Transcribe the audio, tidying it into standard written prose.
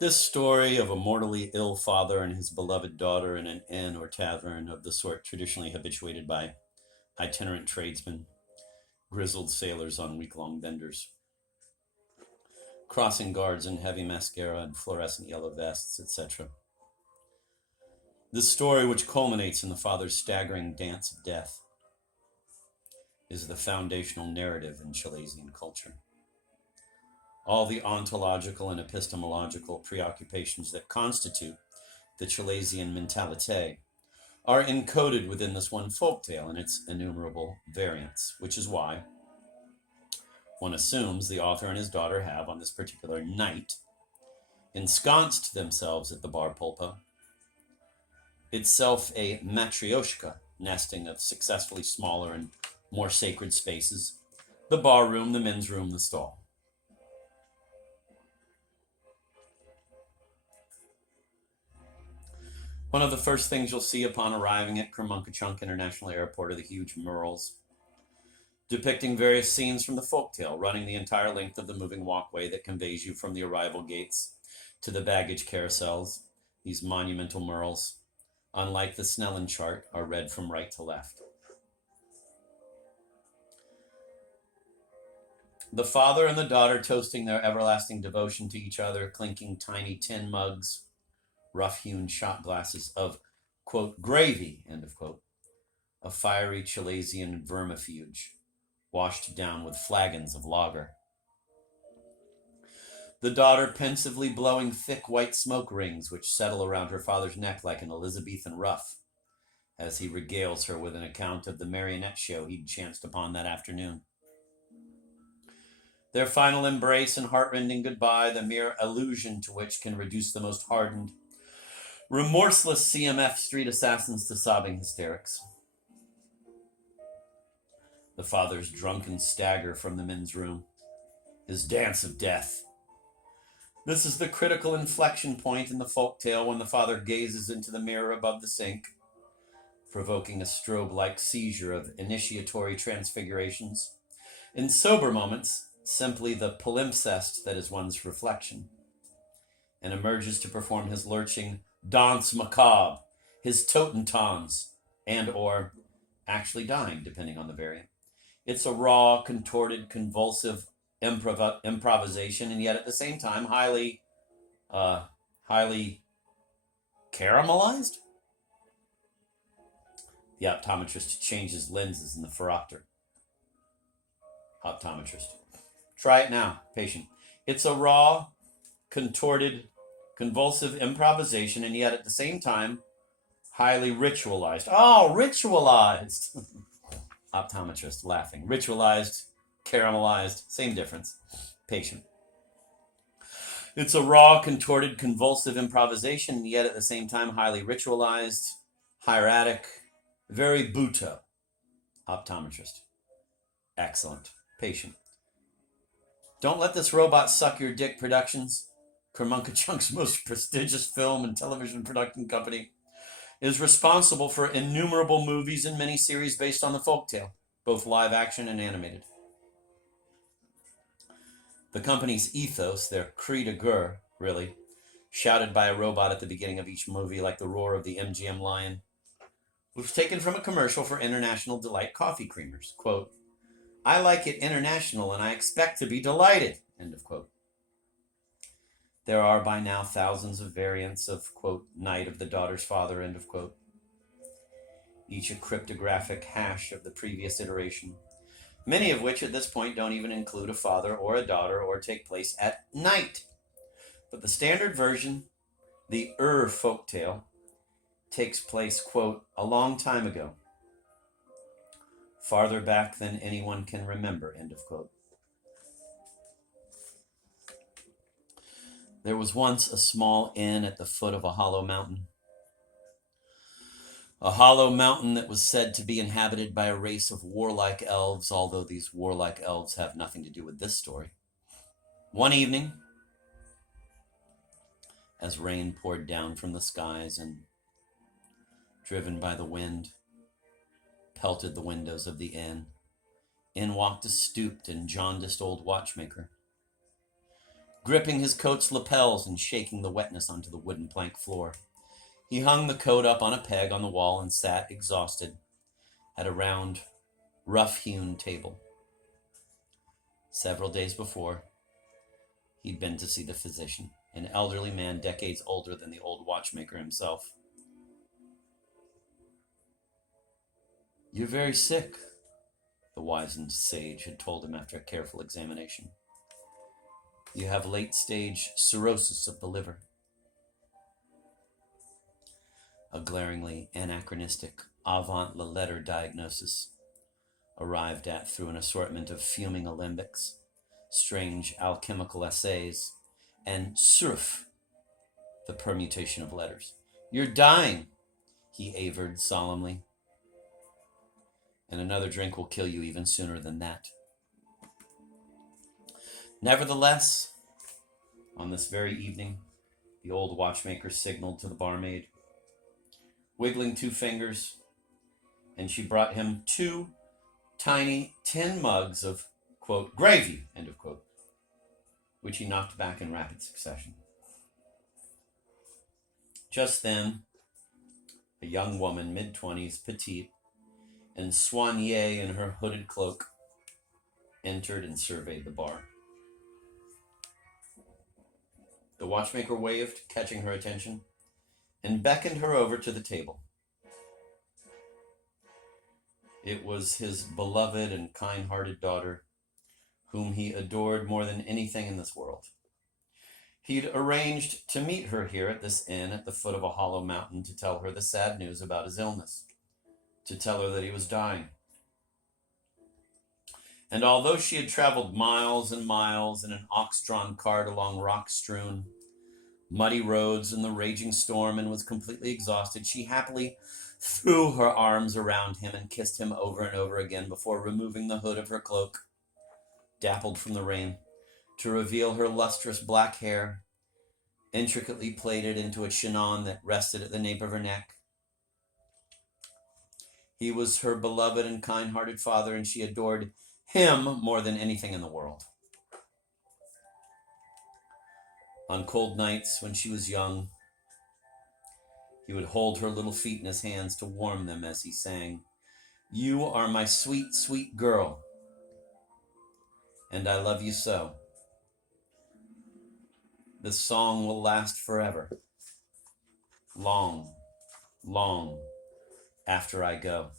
This story of a mortally ill father and his beloved daughter in an inn or tavern of the sort traditionally habituated by itinerant tradesmen, grizzled sailors on week-long benders, crossing guards in heavy mascara and fluorescent yellow vests, etc. This story, which culminates in the father's staggering dance of death, is the foundational narrative in Chilesian culture. All the ontological and epistemological preoccupations that constitute the Chilesian mentalite are encoded within this one folktale and its innumerable variants, which is why one assumes the author and his daughter have, on this particular night, ensconced themselves at the bar pulpa, itself a matryoshka nesting of successfully smaller and more sacred spaces, the bar room, the men's room, the stall. One of the first things you'll see upon arriving at Kermunkachunk International Airport are the huge murals depicting various scenes from the folktale, running the entire length of the moving walkway that conveys you from the arrival gates to the baggage carousels. These monumental murals, unlike the Snellen chart, are read from right to left. The father and the daughter toasting their everlasting devotion to each other, clinking tiny tin mugs, rough-hewn shot glasses of, quote, gravy, end of quote, a fiery Chilesian vermifuge, washed down with flagons of lager. The daughter pensively blowing thick white smoke rings which settle around her father's neck like an Elizabethan ruff, as he regales her with an account of the marionette show he'd chanced upon that afternoon. Their final embrace and heartrending goodbye, the mere allusion to which can reduce the most hardened, remorseless CMF street assassins to sobbing hysterics. The father's drunken stagger from the men's room, his dance of death. This is the critical inflection point in the folktale when the father gazes into the mirror above the sink, provoking a strobe-like seizure of initiatory transfigurations. In sober moments, simply the palimpsest that is one's reflection, and emerges to perform his lurching danse macabre, his totentons, and or actually dying, depending on the variant. It's a raw, contorted, convulsive improvisation, and yet at the same time highly caramelized. The optometrist changes lenses in the phoropter. Optometrist. Try it now, patient. It's a raw, contorted, convulsive improvisation, and yet at the same time, highly ritualized. Oh, ritualized! Optometrist laughing. Ritualized, caramelized, same difference. Patient. It's a raw, contorted, convulsive improvisation, and yet at the same time, highly ritualized, hieratic, very Buto. Optometrist. Excellent. Patient. Don't let this robot suck your dick productions. Kermunkachunk's most prestigious film and television production company is responsible for innumerable movies and miniseries based on the folktale, both live action and animated. The company's ethos, their cri de guerre, really, shouted by a robot at the beginning of each movie like the roar of the MGM lion, was taken from a commercial for International Delight coffee creamers. Quote, I like it international and I expect to be delighted, end of quote. There are by now thousands of variants of, quote, Night of the Daughter's Father, end of quote. Each a cryptographic hash of the previous iteration, many of which at this point don't even include a father or a daughter or take place at night. But the standard version, the folktale, takes place, quote, a long time ago, farther back than anyone can remember, end of quote. There was once a small inn at the foot of a hollow mountain. A hollow mountain that was said to be inhabited by a race of warlike elves, although these warlike elves have nothing to do with this story. One evening, as rain poured down from the skies and, driven by the wind, pelted the windows of the inn, in walked a stooped and jaundiced old watchmaker. gripping his coat's lapels and shaking the wetness onto the wooden plank floor. He hung the coat up on a peg on the wall and sat, exhausted, at a round, rough-hewn table. Several days before, he'd been to see the physician, an elderly man decades older than the old watchmaker himself. "You're very sick," the wizened sage had told him after a careful examination. "You have late-stage cirrhosis of the liver." A glaringly anachronistic avant-la-lettre diagnosis, arrived at through an assortment of fuming alembics, strange alchemical essays, and surf, the permutation of letters. "You're dying," he averred solemnly. "And another drink will kill you even sooner than that." Nevertheless, on this very evening, the old watchmaker signaled to the barmaid, wiggling 2 fingers, and she brought him 2 tiny tin mugs of, quote, "gravy," end of quote, which he knocked back in rapid succession. Just then, a young woman, mid-20s, petite, and soignée in her hooded cloak, entered and surveyed the bar. The watchmaker waved, catching her attention, and beckoned her over to the table. It was his beloved and kind-hearted daughter, whom he adored more than anything in this world. He'd arranged to meet her here at this inn at the foot of a hollow mountain to tell her the sad news about his illness, to tell her that he was dying. And although she had traveled miles and miles in an ox-drawn cart along rock-strewn, muddy roads in the raging storm and was completely exhausted, she happily threw her arms around him and kissed him over and over again before removing the hood of her cloak, dappled from the rain, to reveal her lustrous black hair, intricately plaited into a chignon that rested at the nape of her neck. He was her beloved and kind-hearted father, and she adored him more than anything in the world. On cold nights when she was young, he would hold her little feet in his hands to warm them as he sang, "You are my sweet, sweet girl, and I love you so. This song will last forever, long, long after I go."